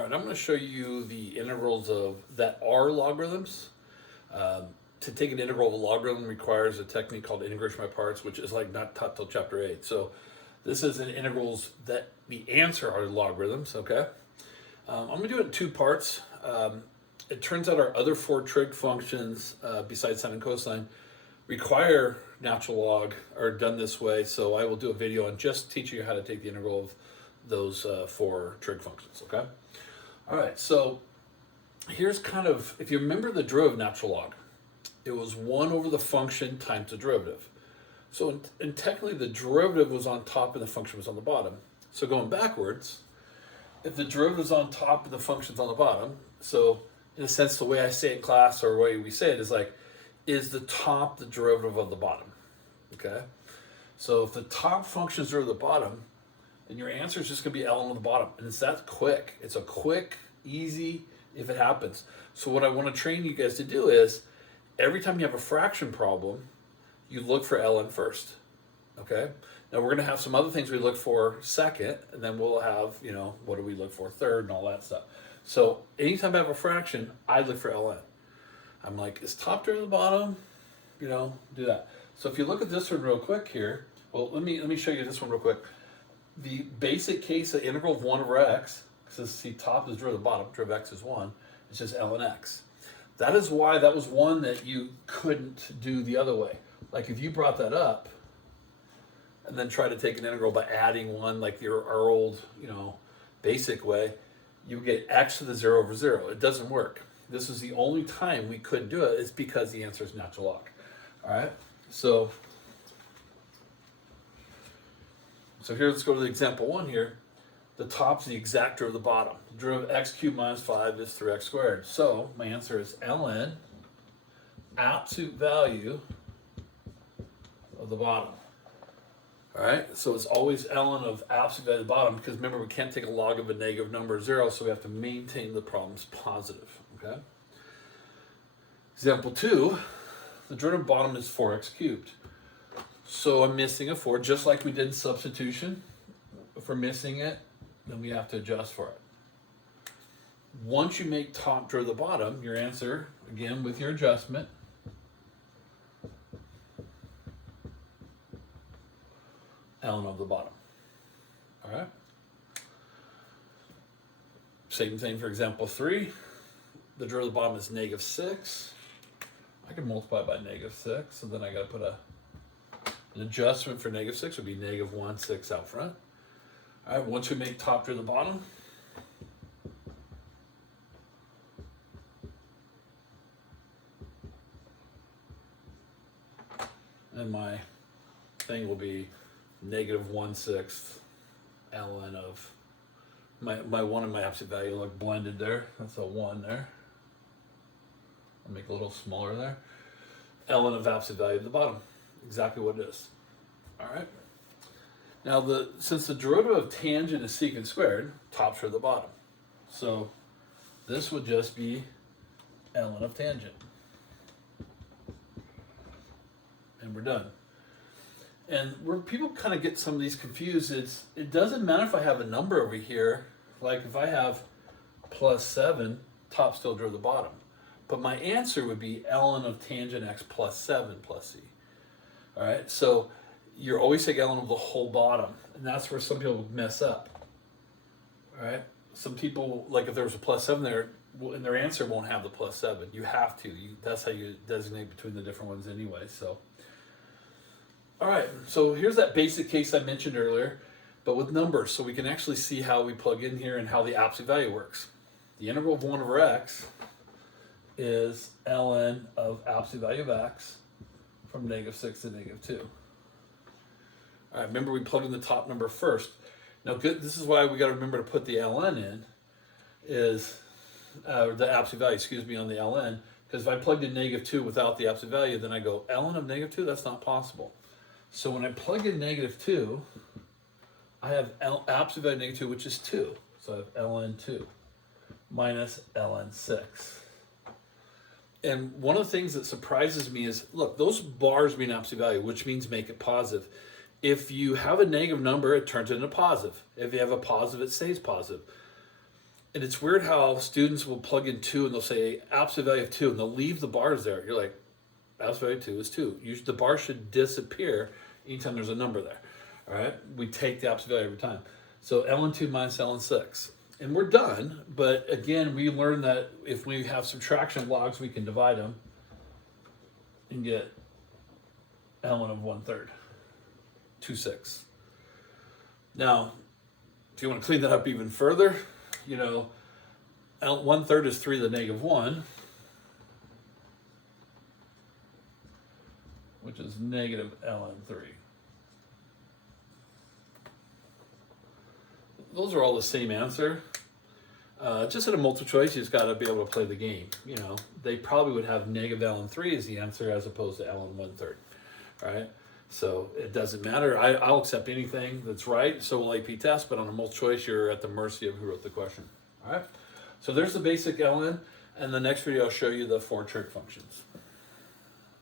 All right, I'm going to show you the integrals that are logarithms. Um, to take an integral of a logarithm requires a technique called integration by parts, which is like not taught till chapter 8. So this is an integrals that the answer are logarithms, okay? I'm going to do it in two parts. It turns out our other four trig functions, besides sine and cosine, require natural log, are done this way. So I will do a video on just teaching you how to take the integral of those four trig functions, okay? All right, so here's kind of, if you remember the derivative of natural log, it was 1 over the function times the derivative. So and technically the derivative was on top and the function was on the bottom. So going backwards, if the derivative is on top and the function's on the bottom, so in a sense the way I say it in class or the way we say it is like, is the top the derivative of the bottom? Okay? So if the top function is derivative of the bottom, then your answer is just going to be ln of the bottom. And it's that quick. It's a quick, easy, if it happens. So what I want to train you guys to do is, every time you have a fraction problem, you look for ln first. Okay? Now we're going to have some other things we look for second, and then we'll have, what do we look for third and all that stuff. So anytime I have a fraction, I look for ln. I'm like, is top derivative the bottom? Do that. So if you look at this one real quick here, well, let me show you this one real quick. The basic case of integral of 1 over x, because see, top is derivative of the bottom, derivative of x is 1, it's just ln x. That is why that was one that you couldn't do the other way. Like if you brought that up and then try to take an integral by adding one like our old, basic way, you would get x to the 0 over 0. It doesn't work. This is the only time we couldn't do it. It's because the answer is natural log. All right, so here, let's go to the example 1 here. The top's the exact derivative of the bottom. The derivative of x cubed minus 5 is 3x squared. So my answer is ln absolute value of the bottom. All right, so it's always ln of absolute value of the bottom, because remember, we can't take a log of a negative number 0, so we have to maintain the problem's positive, okay? Example 2, the derivative of bottom is 4x cubed. So I'm missing a 4, just like we did in substitution. If we're missing it, then we have to adjust for it. Once you make top derivative of the bottom, your answer, again with your adjustment, ln of the bottom. All right? Same thing for example 3. The derivative of the bottom is negative 6. I can multiply by negative 6, so then I got to put an adjustment for negative 6 would be negative 1, 6 out front. All right, once we make top to the bottom, and my thing will be negative 1/6 ln of my 1 and my absolute value look blended there. That's a 1 there. I'll make it a little smaller there. ln of absolute value at the bottom. Exactly what it is. All right. Now, since the derivative of tangent is secant squared, top's for the bottom. So this would just be ln of tangent. And we're done. And where people kind of get some of these confused is, it doesn't matter if I have a number over here. Like if I have plus 7, top still derivative of the bottom. But my answer would be ln of tangent x plus 7 plus c. All right, so you're always taking ln of the whole bottom, and that's where some people mess up. All right, some people, like if there was a plus 7 there, and their answer won't have the plus 7. You have to. That's how you designate between the different ones anyway. So, all right, so here's that basic case I mentioned earlier, but with numbers, so we can actually see how we plug in here and how the absolute value works. The integral of 1 over x is ln of absolute value of x from negative 6 to negative 2. All right, remember we plugged in the top number first. Now, this is why we got to remember to put the ln in, is the absolute value, on the ln, because if I plugged in negative 2 without the absolute value, then I go ln of negative 2, that's not possible. So when I plug in negative 2, I have absolute value of negative 2, which is 2. So I have ln 2 minus ln 6. And one of the things that surprises me is, look, those bars mean absolute value, which means make it positive. If you have a negative number, it turns into positive. If you have a positive, it stays positive. And it's weird how students will plug in 2 and they'll say absolute value of 2 and they'll leave the bars there. You're like, absolute value of 2 is 2. Usually the bar should disappear anytime there's a number there. All right, we take the absolute value every time. So ln2 minus ln6. And we're done, but again, we learned that if we have subtraction logs, we can divide them and get ln of 1/3, 2/6. Now, if you want to clean that up even further, you know, 1/3 is 3 to the negative 1, which is negative ln3. Those are all the same answer. Just in a multiple choice, you just got to be able to play the game. You know, they probably would have negative ln3 as the answer as opposed to ln 1/3, right? So it doesn't matter. I'll accept anything that's right. So will AP test, but on a multiple choice, you're at the mercy of who wrote the question. All right. So there's the basic ln, and the next video I'll show you the 4 trig functions.